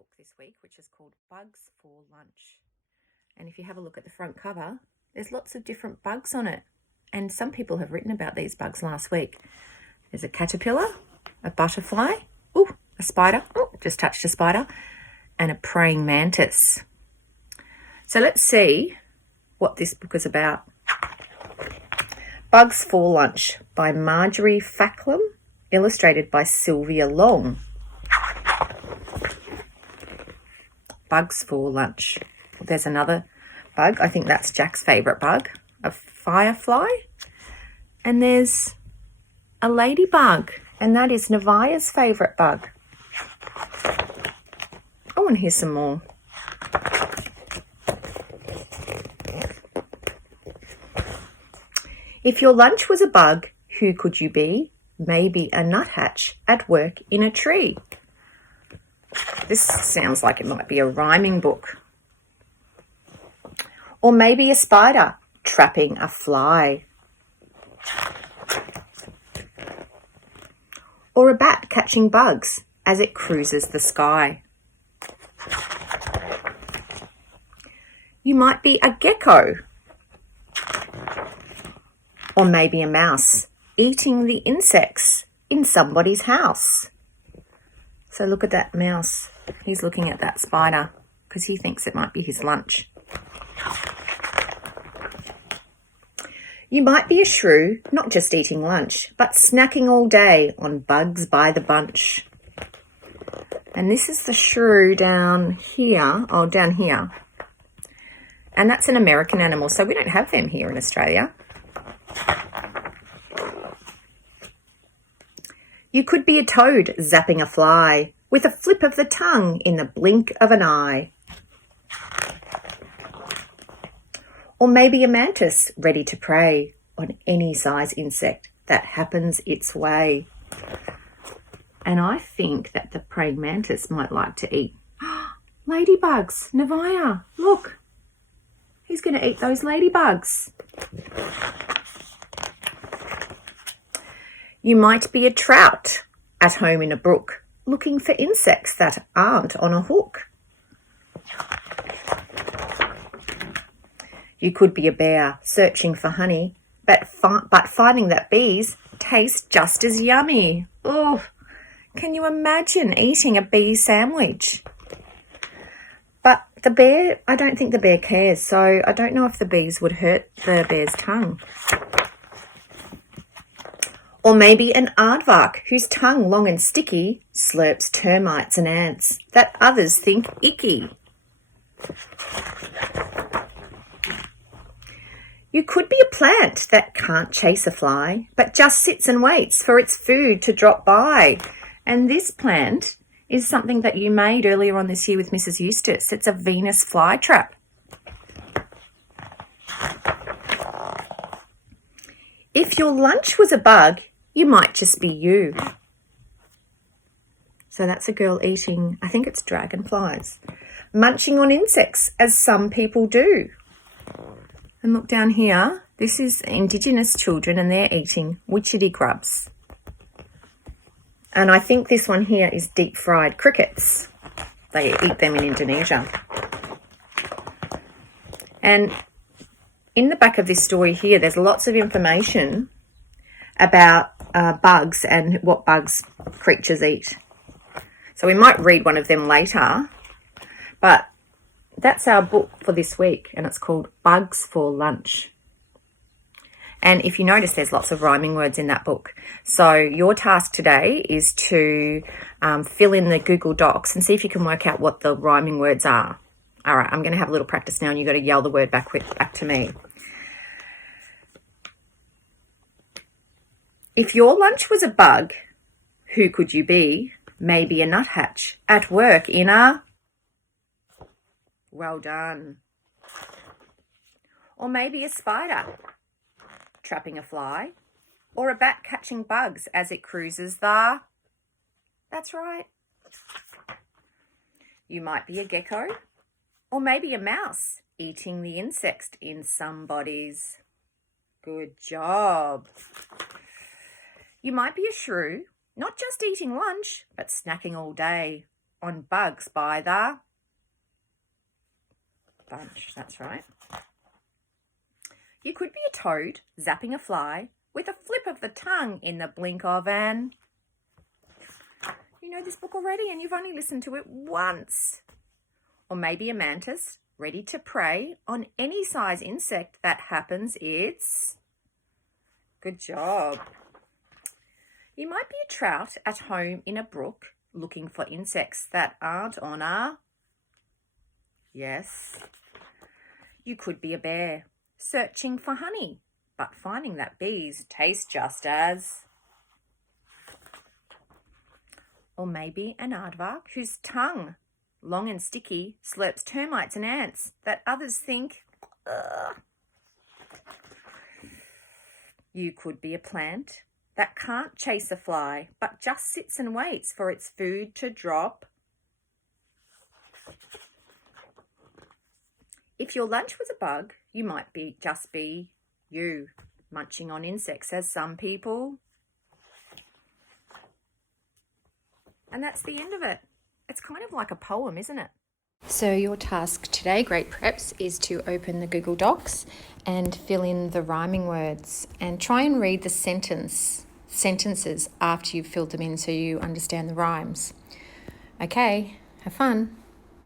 book this week, which is called Bugs for Lunch. And if you have a look at the front cover, there's lots of different bugs on it. And some people have written about these bugs last week. There's a caterpillar, a butterfly, a spider, just touched a spider, and a praying mantis. So let's see what this book is about. Bugs for Lunch by Marjorie Facklum, illustrated by Sylvia Long. Bugs for Lunch. There's another bug. I think that's Jack's favourite bug, a firefly. And there's a ladybug, and that is Nevaeh's favourite bug. Oh, and here's some more. If your lunch was a bug, who could you be? Maybe a nuthatch at work in a tree. This sounds like it might be a rhyming book. Or maybe a spider trapping a fly. Or a bat catching bugs as it cruises the sky. You might be a gecko. Or maybe a mouse eating the insects in somebody's house. So look at that mouse. He's looking at that spider because he thinks it might be his lunch. You might be a shrew, not just eating lunch, but snacking all day on bugs by the bunch. And this is the shrew down here. And that's an American animal, so we don't have them here in Australia. You could be a toad zapping a fly with a flip of the tongue in the blink of an eye. Or maybe a mantis ready to prey on any size insect that happens its way. And I think that the praying mantis might like to eat ladybugs. Nevaeh, look. He's going to eat those ladybugs. You might be a trout at home in a brook, looking for insects that aren't on a hook. You could be a bear searching for honey, but finding that bees taste just as yummy. Oh, can you imagine eating a bee sandwich? But the bear, I don't think the bear cares, so I don't know if the bees would hurt the bear's tongue. Or maybe an aardvark whose tongue, long and sticky, slurps termites and ants that others think icky. You could be a plant that can't chase a fly, but just sits and waits for its food to drop by. And this plant is something that you made earlier on this year with Mrs. Eustace. It's a Venus flytrap. If your lunch was a bug, you might just be you. So that's a girl eating, I think it's dragonflies, munching on insects as some people do. And look down here, this is Indigenous children and they're eating witchetty grubs. And I think this one here is deep fried crickets. They eat them in Indonesia. And in the back of this story here, there's lots of information about bugs and what bugs creatures eat. So we might read one of them later, but that's our book for this week, and it's called Bugs for Lunch. And if you notice, there's lots of rhyming words in that book. So your task today is to fill in the Google Docs and see if you can work out what the rhyming words are. All right, I'm going to have a little practice now, and you've got to yell the word back to me. If your lunch was a bug, who could you be? Maybe a nuthatch at work in a... Well done. Or maybe a spider trapping a fly. Or a bat catching bugs as it cruises the... That's right. You might be a gecko. Or maybe a mouse eating the insects in somebody's... Good job. You might be a shrew, not just eating lunch, but snacking all day on bugs by the bunch. That's right. You could be a toad zapping a fly with a flip of the tongue in the blink of an... You know this book already and you've only listened to it once. Or maybe a mantis ready to prey on any size insect that happens its... Good job. You might be a trout at home in a brook looking for insects that aren't on a... Yes. You could be a bear searching for honey, but finding that bees taste just as... Or maybe an aardvark whose tongue, long and sticky, slurps termites and ants that others think... Ugh. You could be a plant that can't chase a fly, but just sits and waits for its food to drop. If your lunch was a bug, you might just be you, munching on insects as some people. And that's the end of it. It's kind of like a poem, isn't it? So your task today, Great Preps, is to open the Google Docs and fill in the rhyming words and try and read the sentences after you've filled them in so you understand the rhymes. Okay, have fun.